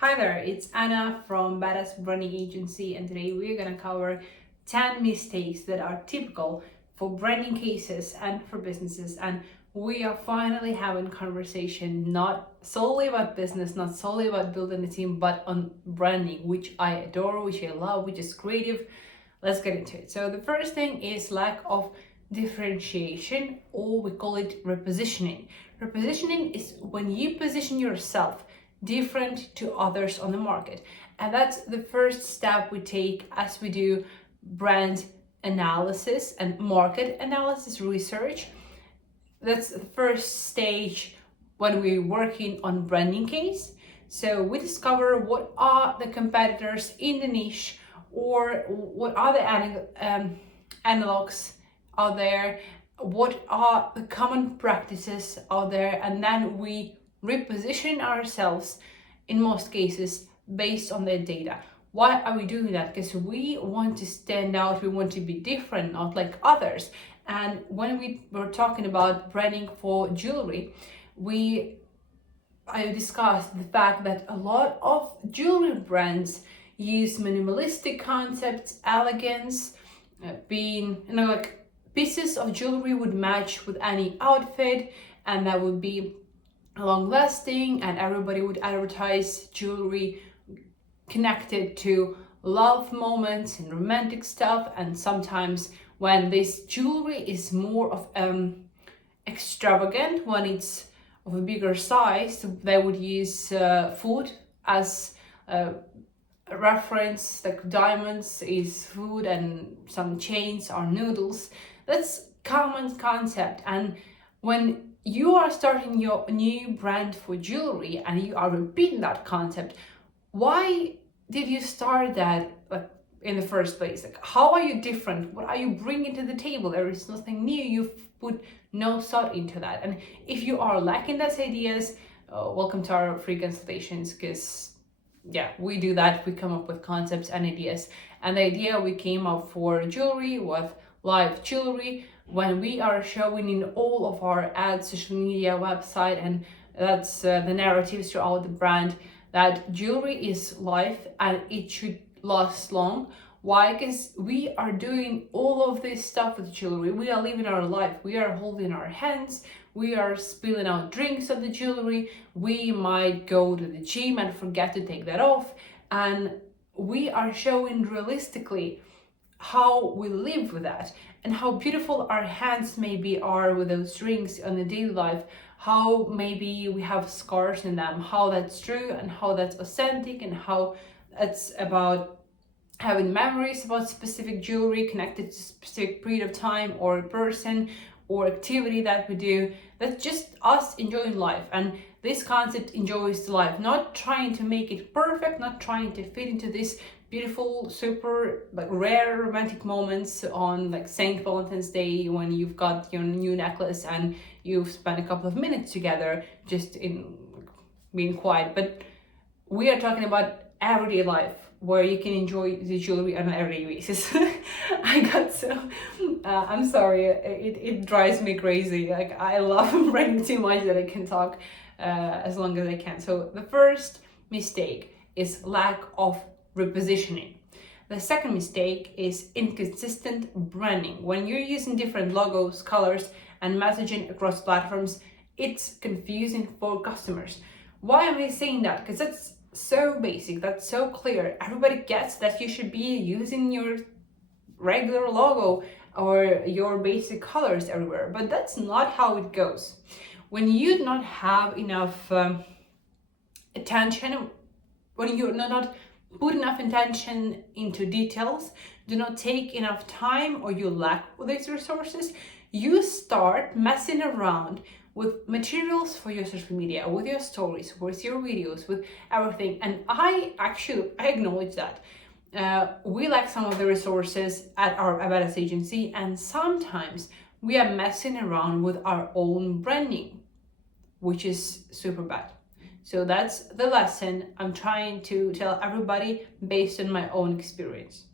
Hi there, it's Anna from Badass Branding Agency, and today we're going to cover 10 mistakes that are typical for branding cases and for businesses. And we are finally having conversation not solely about business, not solely about building a team, but on branding, which I adore, which I love, which is creative. Let's get into it. So the first thing is lack of differentiation, or we call it repositioning. Repositioning is when you position yourself different to others on the market. And that's the first step we take as we do brand analysis and market analysis research. That's the first stage when we're working on branding case. So we discover what are the competitors in the niche, or what are the analogs out there, what are the common practices out there, and then we reposition ourselves in most cases based on their data. Why are we doing that? Because we want to stand out, we want to be different, not like others. And when we were talking about branding for jewelry, I discussed the fact that a lot of jewelry brands use minimalistic concepts, elegance, being, like pieces of jewelry would match with any outfit, and that would be long lasting, and everybody would advertise jewelry connected to love moments and romantic stuff. And sometimes when this jewelry is more of extravagant, when it's of a bigger size, they would use food as a reference, like diamonds is food and some chains are noodles. That's common concept. And when you are starting your new brand for jewelry and you are repeating that concept, why did you start that in the first place? Like, how are you different? What are you bringing to the table? There is nothing new. You've put no thought into that. And if you are lacking those ideas, welcome to our free consultations, because we do that. We come up with concepts and ideas. And the idea we came up for jewelry was live jewelry, when we are showing in all of our ads, social media, website, and that's the narratives throughout the brand, that jewelry is life and it should last long. Why? Because we are doing all of this stuff with jewelry. We are living our life. We are holding our hands. We are spilling out drinks of the jewelry. We might go to the gym and forget to take that off. And we are showing realistically how we live with that, and how beautiful our hands maybe are with those rings on the daily life, how maybe we have scars in them, how that's true and how that's authentic, and how that's about having memories about specific jewelry connected to a specific period of time or a person or activity that we do. That's just us enjoying life. And this concept enjoys life, not trying to make it perfect, not trying to fit into this beautiful, super rare romantic moments on St. Valentine's Day, when you've got your new necklace and you've spent a couple of minutes together just in being quiet. But we are talking about everyday life, where you can enjoy the jewelry on an everyday basis. I'm sorry, it drives me crazy. I love branding too much that I can talk as long as I can. So the first mistake is lack of repositioning. The second mistake is inconsistent branding. When you're using different logos, colors, and messaging across platforms, it's confusing for customers. Why am I saying that? Because that's so basic, that's so clear. Everybody gets that you should be using your regular logo or your basic colors everywhere, but that's not how it goes. When you do not have enough attention, when you not put enough attention into details, do not take enough time, or you lack these resources, you start messing around with materials for your social media, with your stories, with your videos, with everything. And I acknowledge that. We lack some of the resources at our Badass agency, and sometimes we are messing around with our own branding, which is super bad. So that's the lesson I'm trying to tell everybody based on my own experience.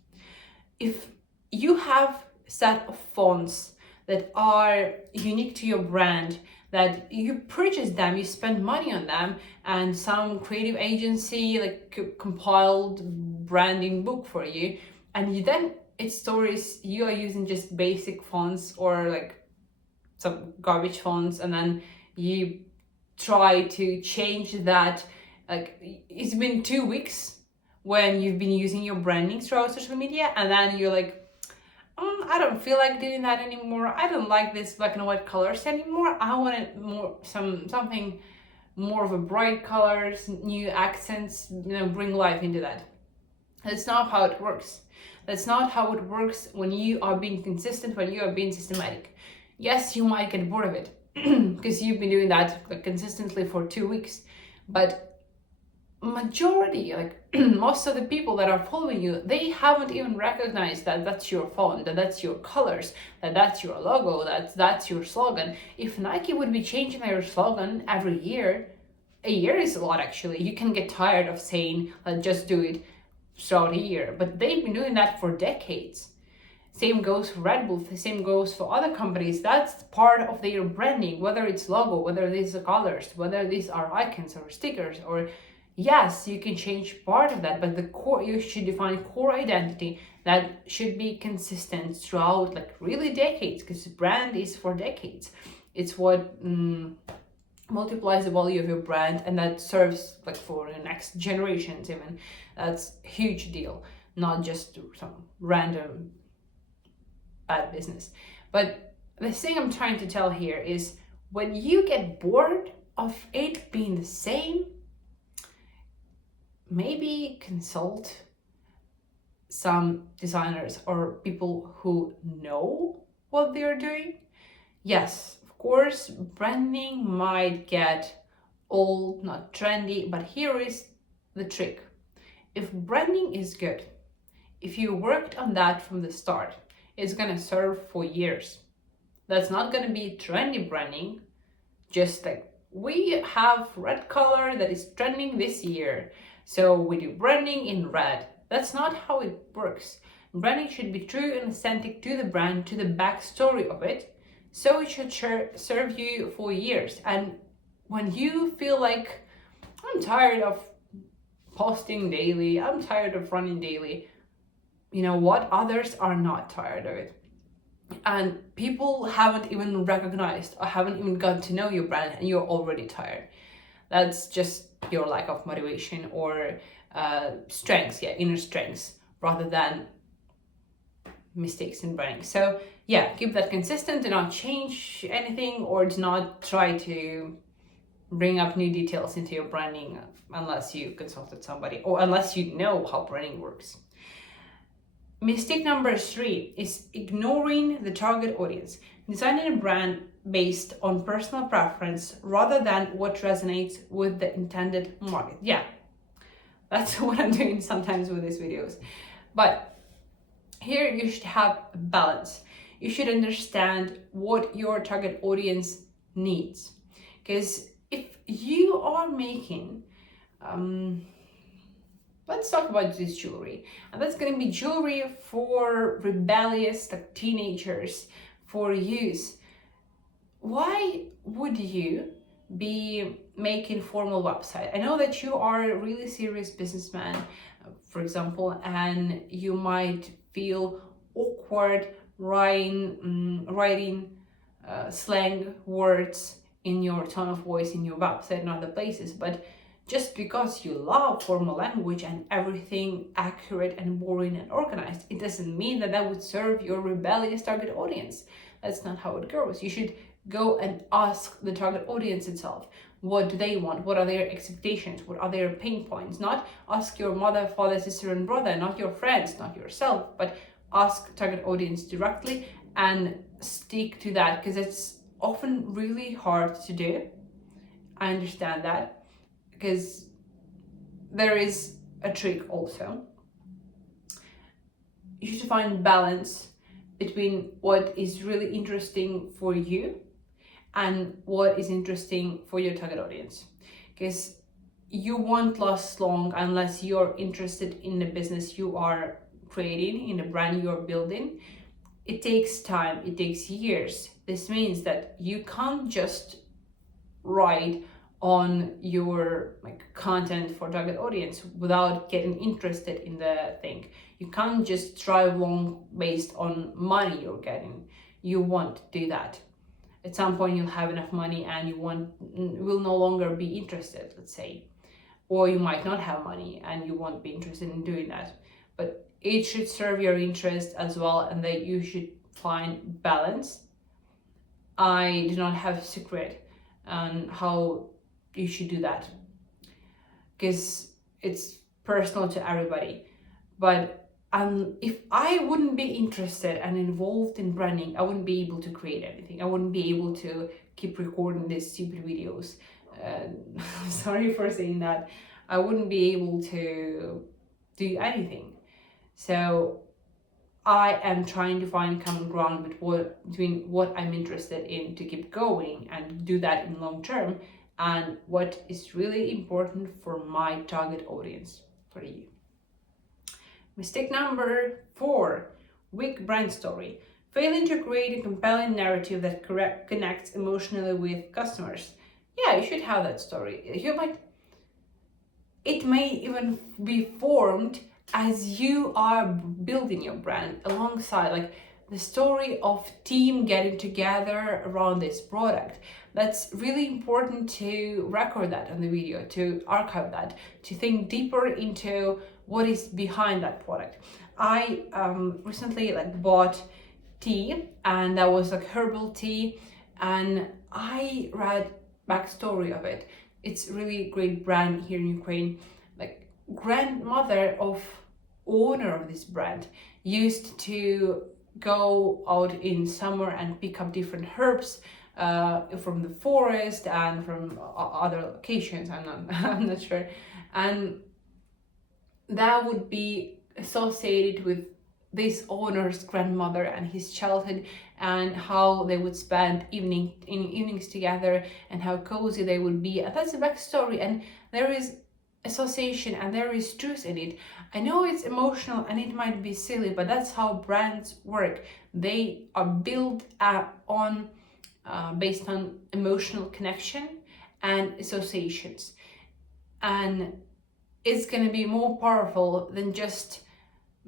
If you have a set of fonts that are unique to your brand, that you purchase them, you spend money on them, and some creative agency like compiled branding book for you, and you then it's stories you are using just basic fonts or like some garbage fonts, and then you try to change that. Like it's been 2 weeks when you've been using your branding throughout social media, and then you're like, I don't feel like doing that anymore. I don't like this black and white colors anymore. I want it more something more of a bright colors, new accents, bring life into that. That's not how it works. That's not how it works when you are being consistent, when you are being systematic. Yes, you might get bored of it because you've been doing that like consistently for 2 weeks, but majority, like most of the people that are following you, they haven't even recognized that that's your font, that that's your colors, that that's your logo, that's your slogan. If Nike would be changing their slogan every year, a year is a lot actually. You can get tired of saying, just do it throughout a year, but they've been doing that for decades. Same goes for Red Bull, the same goes for other companies. That's part of their branding, whether it's logo, whether these are colors, whether these are icons or stickers, or yes, you can change part of that, but the core, you should define core identity that should be consistent throughout like really decades, because brand is for decades. It's what multiplies the value of your brand, and that serves like for the next generations even. That's a huge deal, not just some random bad business. But the thing I'm trying to tell here is when you get bored of it being the same, maybe consult some designers or people who know what they're doing. Yes, of course, branding might get old, not trendy, but here is the trick. If branding is good, if you worked on that from the start, it's gonna serve for years. That's not gonna be trendy branding, just like we have red color that is trending this year, so we do branding in red. That's not how it works. Branding should be true and authentic to the brand, to the backstory of it, so it should serve you for years. And when you feel like, I'm tired of posting daily, I'm tired of running daily, you know what? Others are not tired of it. And people haven't even recognized or haven't even got to know your brand, and you're already tired. That's just your lack of motivation or strengths, inner strengths, rather than mistakes in branding. So keep that consistent. Do not change anything, or do not try to bring up new details into your branding unless you consulted somebody or unless you know how branding works. Mistake number 3 is ignoring the target audience. Designing a brand based on personal preference rather than what resonates with the intended market. That's what I'm doing sometimes with these videos. But here you should have a balance. You should understand what your target audience needs. Because if you are making let's talk about this jewelry, and that's going to be jewelry for rebellious like teenagers for use. Why would you be making formal website? I know that you are a really serious businessman, for example, and you might feel awkward writing slang words in your tone of voice in your website and other places, but just because you love formal language and everything accurate and boring and organized, it doesn't mean that that would serve your rebellious target audience. That's not how it goes. You should go and ask the target audience itself. What do they want? What are their expectations? What are their pain points? Not ask your mother, father, sister, and brother, not your friends, not yourself, but ask target audience directly and stick to that, because it's often really hard to do. I understand that, because there is a trick also. You should find balance between what is really interesting for you and what is interesting for your target audience, because you won't last long unless you're interested in the business you are creating, in the brand you're building. It takes time, it takes years. This means that you can't just right on your like content for target audience without getting interested in the thing. You can't just drive along based on money you're getting. You won't do that. At some point you'll have enough money and you will no longer be interested, let's say. Or you might not have money and you won't be interested in doing that. But it should serve your interest as well, and that you should find balance. I do not have a secret on how you should do that, because it's personal to everybody. But if I wouldn't be interested and involved in branding, I wouldn't be able to create anything. I wouldn't be able to keep recording these stupid videos. Sorry for saying that. I wouldn't be able to do anything. So I am trying to find common ground between what I'm interested in to keep going and do that in long term, and what is really important for my target audience, for you. Mistake number 4, weak brand story. Failing to create a compelling narrative that connects emotionally with customers. Yeah, you should have that story. It may even be formed as you are building your brand alongside, like the story of team getting together around this product. That's really important to record that on the video, to archive that, to think deeper into what is behind that product. I recently bought tea, and that was like herbal tea, and I read backstory of it. It's really great brand here in Ukraine. Like grandmother of owner of this brand used to go out in summer and pick up different herbs from the forest and from other locations. I'm not sure, and that would be associated with this owner's grandmother and his childhood, and how they would spend evenings together and how cozy they would be. And that's a backstory, and there is association and there is truth in it. I know it's emotional and it might be silly, but that's how brands work. They are built on based on emotional connection and associations, and it's going to be more powerful than just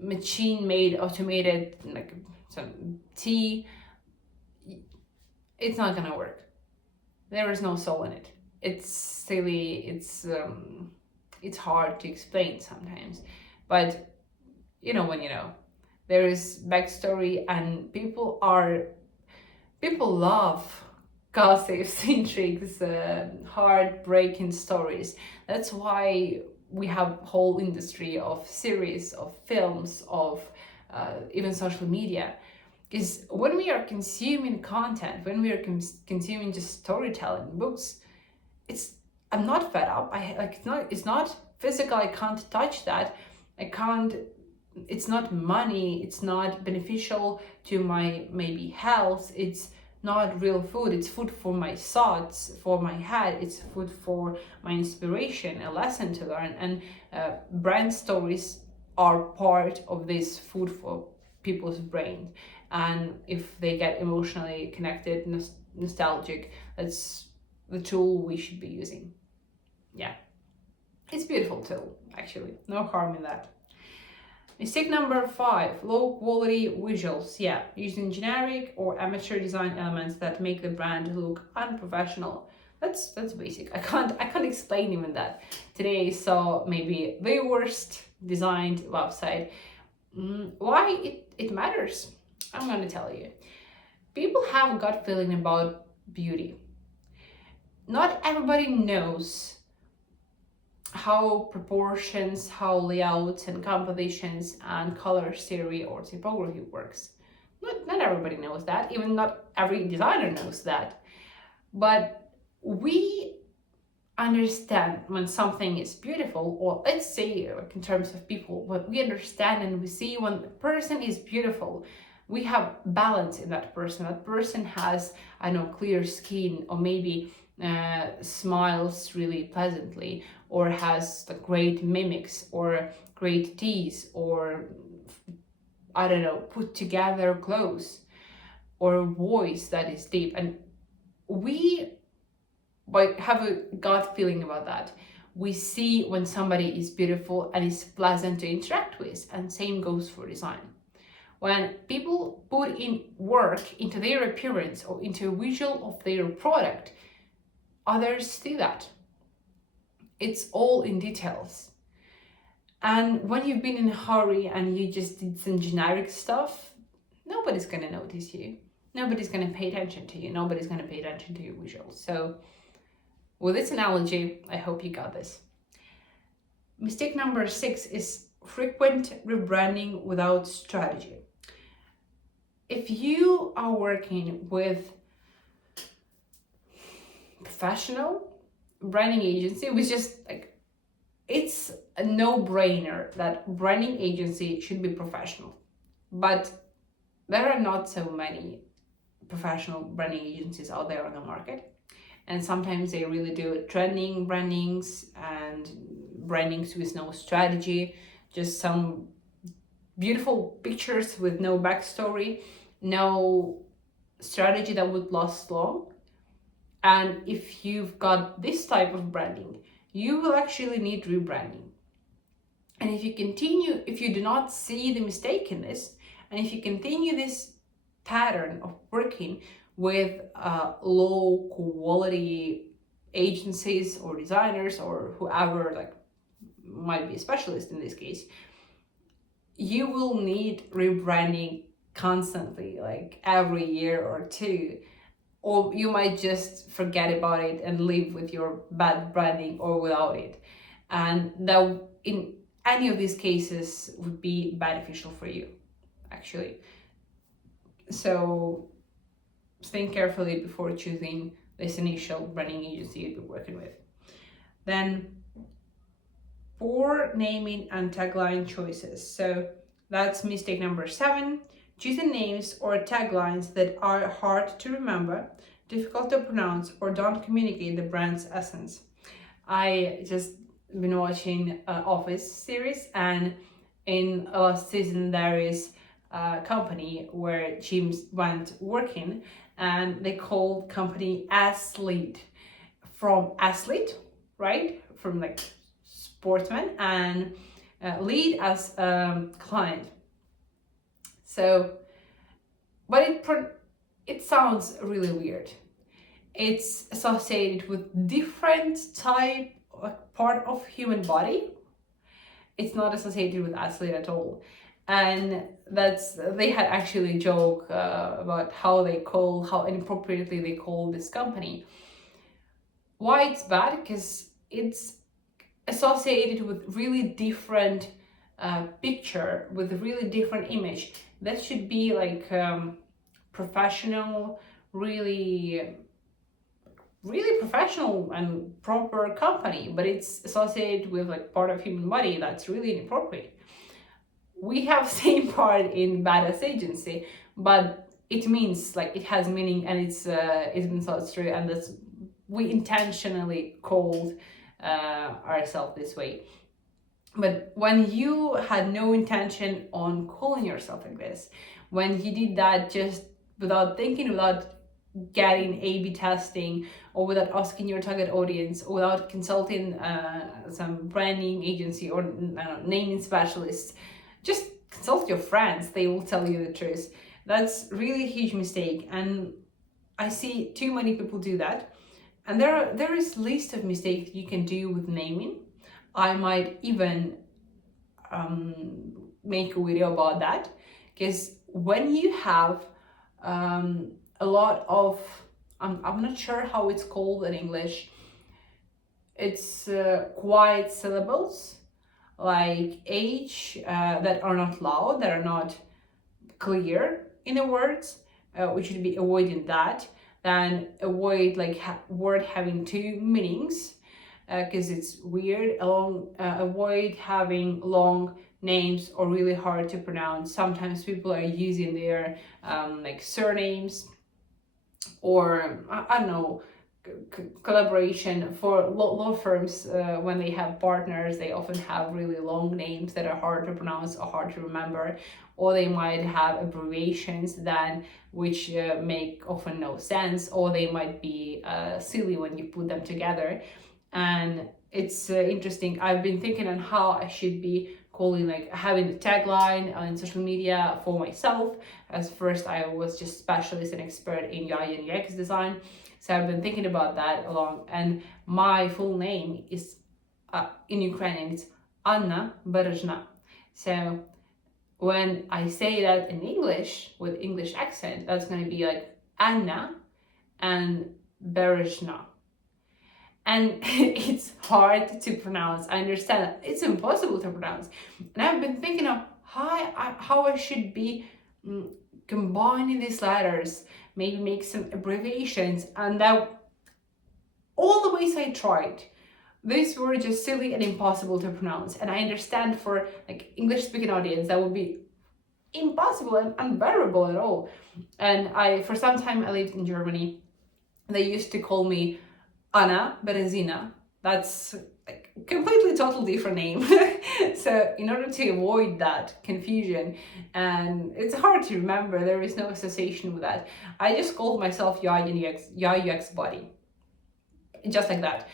machine-made, automated, like some tea. It's not gonna work. There is no soul in it. It's silly. It's hard to explain sometimes, but you know when you know. There is backstory, and people love gossips, intrigues, heartbreaking stories. That's why we have whole industry of series, of films, of even social media. Because when we are consuming content, when we are consuming just storytelling, books, I'm not fed up. It's not physical. I can't touch that. It's not money. It's not beneficial to my maybe health. It's not real food. It's food for my thoughts, for my head. It's food for my inspiration, a lesson to learn. And brand stories are part of this food for people's brain. And if they get emotionally connected, nostalgic, that's the tool we should be using. Yeah, it's a beautiful tool, actually. No harm in that. Mistake number 5, low quality visuals. Yeah, using generic or amateur design elements that make the brand look unprofessional. That's basic. I can't explain even that. Today I saw maybe the worst designed website. Why it matters? I'm gonna tell you. People have a gut feeling about beauty. Not everybody knows how proportions, how layouts and compositions and color theory or typography works. Not everybody knows that, even not every designer knows that. But we understand when something is beautiful, or let's say in terms of people, what we understand and we see when a person is beautiful, we have balance in that person. That person has, clear skin, or maybe smiles really pleasantly, or has the great mimics, or great teeth, or put together clothes, or a voice that is deep. And we but have a gut feeling about that. We see when somebody is beautiful and is pleasant to interact with, and same goes for design. When people put in work into their appearance or into a visual of their product, others see that. It's all in details. And when you've been in a hurry and you just did some generic stuff, nobody's going to notice you. Nobody's going to pay attention to you. Nobody's going to pay attention to your visuals. So with this analogy, I hope you got this. Mistake number 6 is frequent rebranding without strategy. If you are working with professional branding agency, which is like, it's a no-brainer that branding agency should be professional, but there are not so many professional branding agencies out there on the market, and sometimes they really do trending brandings and brandings with no strategy, just some beautiful pictures with no backstory, no strategy that would last long. And if you've got this type of branding, you will actually need rebranding. And if you do not see the mistake in this, and if you continue this pattern of working with low quality agencies or designers or whoever, like, might be a specialist in this case, you will need rebranding constantly, like every year or two, or you might just forget about it and live with your bad branding or without it. And that in any of these cases would be beneficial for you, actually. So think carefully before choosing this initial branding agency you'd be working with. Then poor naming and tagline choices. So that's mistake number 7. Choosing names or taglines that are hard to remember, difficult to pronounce, or don't communicate the brand's essence. I just been watching Office series, and in last season there is a company where Jim went working, and they called company Athlete, from athlete, right? From like sportsman, and lead as client. So, but it sounds really weird. It's associated with different type, part of human body. It's not associated with athlete at all. And they had actually a joke about how inappropriately they call this company. Why it's bad? Because it's associated with really different picture, with a really different image. That should be like professional, really professional and proper company, but it's associated with like part of human body. That's really inappropriate. We have same part in Badass agency, but it means, like, it has meaning, and it's been thought through, and that's, we intentionally called ourselves this way. But when you had no intention on calling yourself like this, when you did that just without thinking, without getting A/B testing, or without asking your target audience, or without consulting some branding agency or naming specialists, just consult your friends. They will tell you the truth. That's really a huge mistake, and I see too many people do that. And there is a list of mistakes you can do with naming. I might even make a video about that, because when you have a lot of, I'm not sure how it's called in English, it's quiet syllables, like H, that are not loud, that are not clear in the words, we should be avoiding that. Then avoid like word having two meanings, because it's weird. Avoid having long names or really hard to pronounce. Sometimes people are using their like surnames, or I don't know, collaboration for law firms. When they have partners, they often have really long names that are hard to pronounce or hard to remember, or they might have abbreviations then which make often no sense, or they might be silly when you put them together. And it's interesting. I've been thinking on how I should be calling, like having a tagline on social media for myself. As first I was just specialist and expert in UI and UX design, so I've been thinking about that along. And my full name is in Ukrainian it's Anna Berezhna. So when I say that in English with English accent, that's going to be like Anna and Berezhna. And it's hard to pronounce. I understand that it's impossible to pronounce. And I've been thinking of how I should be combining these letters, maybe make some abbreviations, and that all the ways I tried, these were just silly and impossible to pronounce. And I understand for like English speaking audience that would be impossible and unbearable at all. And for some time I lived in Germany. They used to call me Anna Berezina. That's like completely total different name. So in order to avoid that confusion, and it's hard to remember, there is no association with that, I just called myself UI UX body, just like that.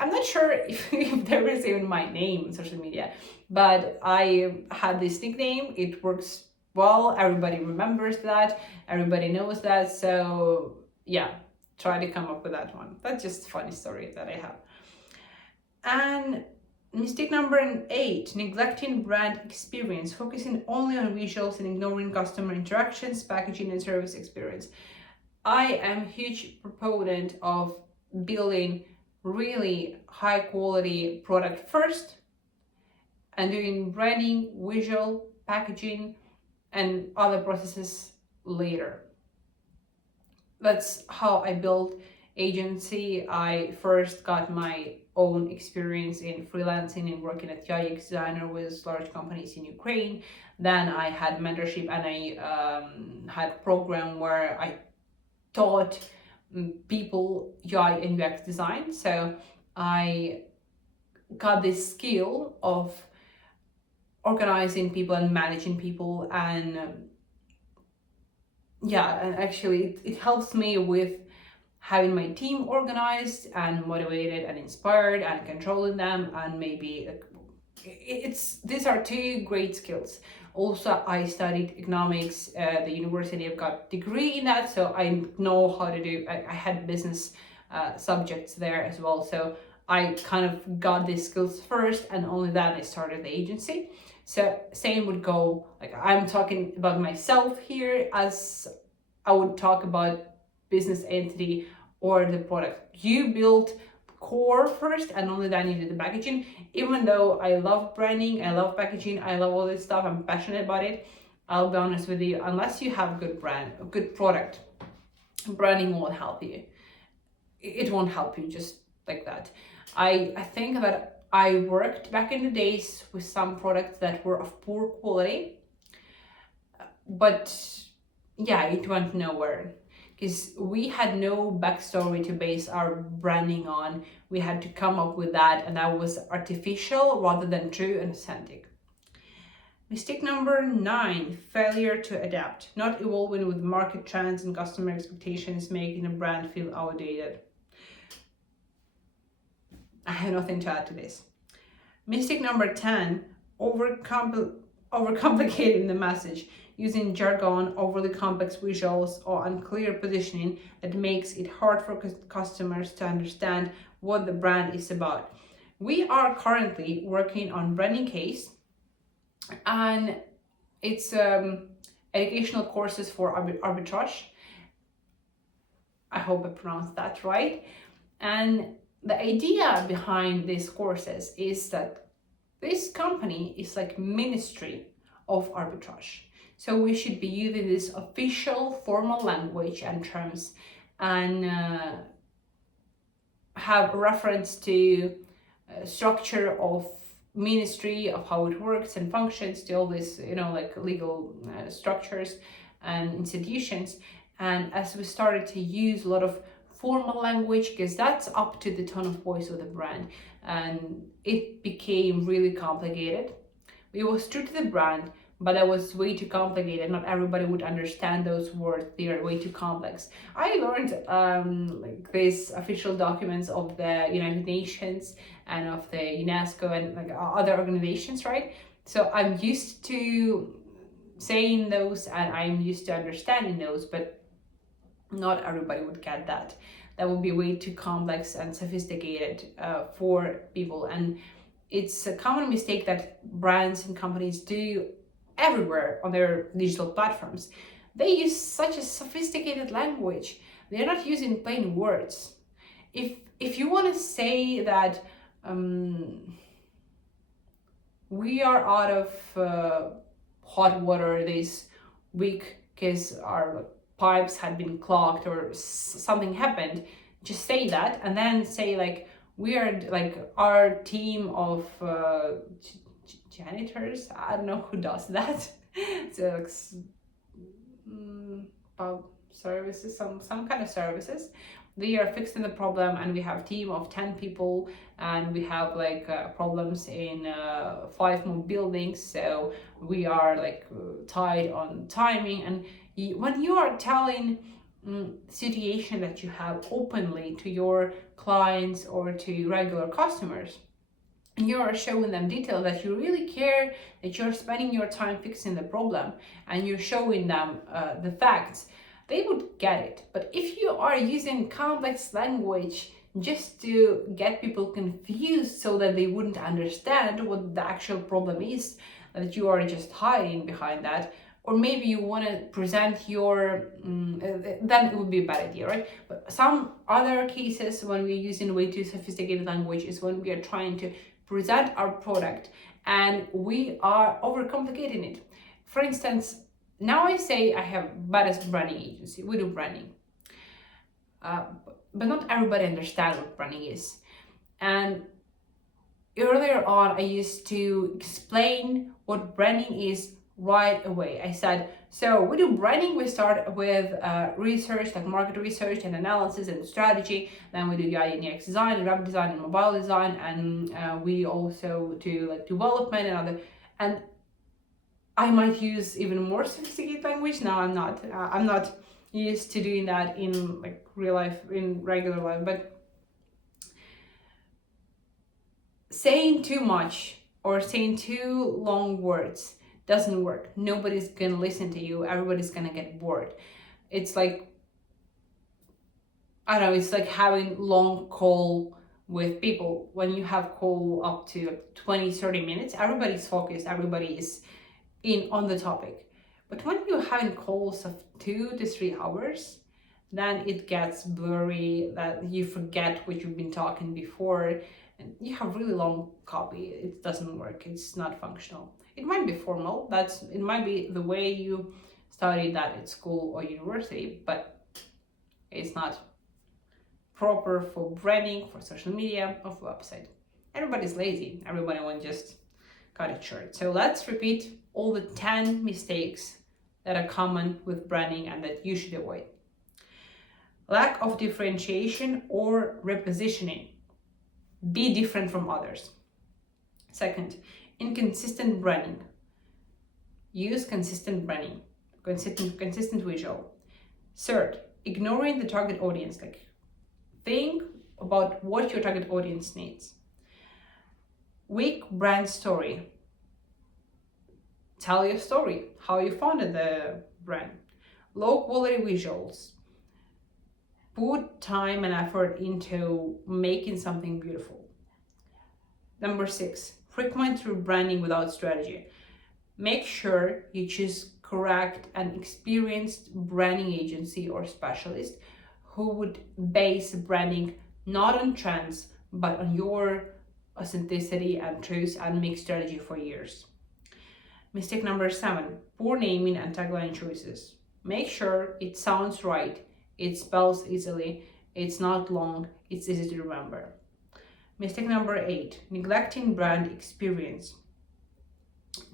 I'm not sure if there is even my name on social media, but I had this nickname. It works well. Everybody remembers that. Everybody knows that. So yeah, try to come up with that one. That's just a funny story that I have. And mistake number 8, neglecting brand experience, focusing only on visuals and ignoring customer interactions, packaging, and service experience. I am a huge proponent of building really high quality product first and doing branding, visual, packaging, and other processes later. That's how I built agency. I first got my own experience in freelancing and working as UX designer with large companies in Ukraine. Then I had mentorship, and I had a program where I taught people UI and UX design. So I got this skill of organizing people and managing people, and and actually it helps me with having my team organized and motivated and inspired and controlling them, and maybe these are 2 great skills. Also, I studied economics at the university. I've got a degree in that, so I know how to do. I had business subjects there as well, so I kind of got these skills first, and only then I started the agency. So same would go, like I'm talking about myself here as I would talk about business entity or the product. You build core first, and only then you do the packaging. Even though I love branding, I love packaging, I love all this stuff, I'm passionate about it, I'll be honest with you, unless you have good brand, a good product, branding won't help you. It won't help you just like that. I think that I worked back in the days with some products that were of poor quality, but yeah, it went nowhere because we had no backstory to base our branding on. We had to come up with that, and that was artificial rather than true and authentic. Mistake number 9, failure to adapt, not evolving with market trends and customer expectations, making a brand feel outdated. I have nothing to add to this. Mistake number 10, overcomplicating the message, using jargon, overly complex visuals, or unclear positioning that makes it hard for customers to understand what the brand is about. We are currently working on branding case, and it's educational courses for arbitrage. I hope I pronounced that right. And the idea behind these courses is that this company is like ministry of arbitrage. So we should be using this official formal language and terms, and have reference to structure of ministry, of how it works and functions, to all this, like legal structures and institutions. And as we started to use a lot of formal language, because that's up to the tone of voice of the brand, and it became really complicated. It was true to the brand, but that was way too complicated. Not everybody would understand those words. They are way too complex. I learned like these official documents of the United Nations and of the UNESCO and like other organizations, right? So I'm used to saying those and I'm used to understanding those, but not everybody would get that. That would be way too complex and sophisticated for people. And it's a common mistake that brands and companies do everywhere on their digital platforms. They use such a sophisticated language. They're not using plain words. If you want to say that we are out of hot water this week because our pipes had been clogged or something happened, just say that, and then say like we are like our team of janitors. I don't know who does that. So like services, some kind of services. We are fixing the problem, and we have team of 10 people, and we have like problems in 5 more buildings, so we are like tied on timing. And when you are telling situation that you have openly to your clients or to regular customers, and you are showing them detail that you really care, that you're spending your time fixing the problem, and you're showing them the facts, they would get it. But if you are using complex language just to get people confused so that they wouldn't understand what the actual problem is, that you are just hiding behind that, or maybe you want to present your, then it would be a bad idea, right? But some other cases when we're using way too sophisticated language is when we are trying to present our product and we are overcomplicating it. For instance, now I say I have badass branding agency, we do branding. But not everybody understands what branding is. And earlier on, I used to explain what branding is right away. I said, so we do branding, we start with research, like market research and analysis and strategy. Then we do UI and UX design and web design and mobile design. And we also do like development and other. And I might use even more sophisticated language. Now I'm not used to doing that in like real life, in regular life, but saying too much or saying too long words doesn't work. Nobody's gonna listen to you. Everybody's gonna get bored. It's like, I don't know, it's like having long call with people. When you have call up to 20-30 minutes, everybody's focused, everybody is in on the topic. But when you're having calls of 2 to 3 hours, then it gets blurry, that you forget what you've been talking before, and you have really long copy. It doesn't work, it's not functional. It might be formal, it might be the way you studied that at school or university, but it's not proper for branding, for social media, or for website. Everybody's lazy, everybody wants just cut it short. So let's repeat all the 10 mistakes that are common with branding and that you should avoid. Lack of differentiation or repositioning. Be different from others. Second, inconsistent branding. Use consistent branding, consistent visual. Third, ignoring the target audience. Like, think about what your target audience needs. Weak brand story. Tell your story, how you founded the brand. Low quality visuals. Put time and effort into making something beautiful. Number 6, frequent rebranding without strategy. Make sure you choose correct and experienced branding agency or specialist who would base branding not on trends, but on your authenticity and truth, and make strategy for years. Mistake number 7, poor naming and tagline choices. Make sure it sounds right, it spells easily, it's not long, it's easy to remember. Mistake number 8, neglecting brand experience.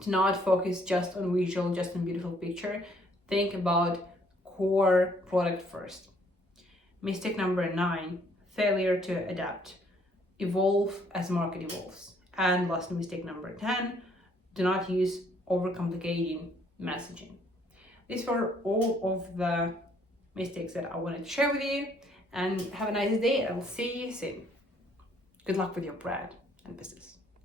Do not focus just on visual, just on beautiful picture. Think about core product first. Mistake number 9, failure to adapt. Evolve as market evolves. And last mistake number 10, do not use overcomplicating messaging. These were all of the mistakes that I wanted to share with you, and have a nice day. I will see you soon. Good luck with your brand and business.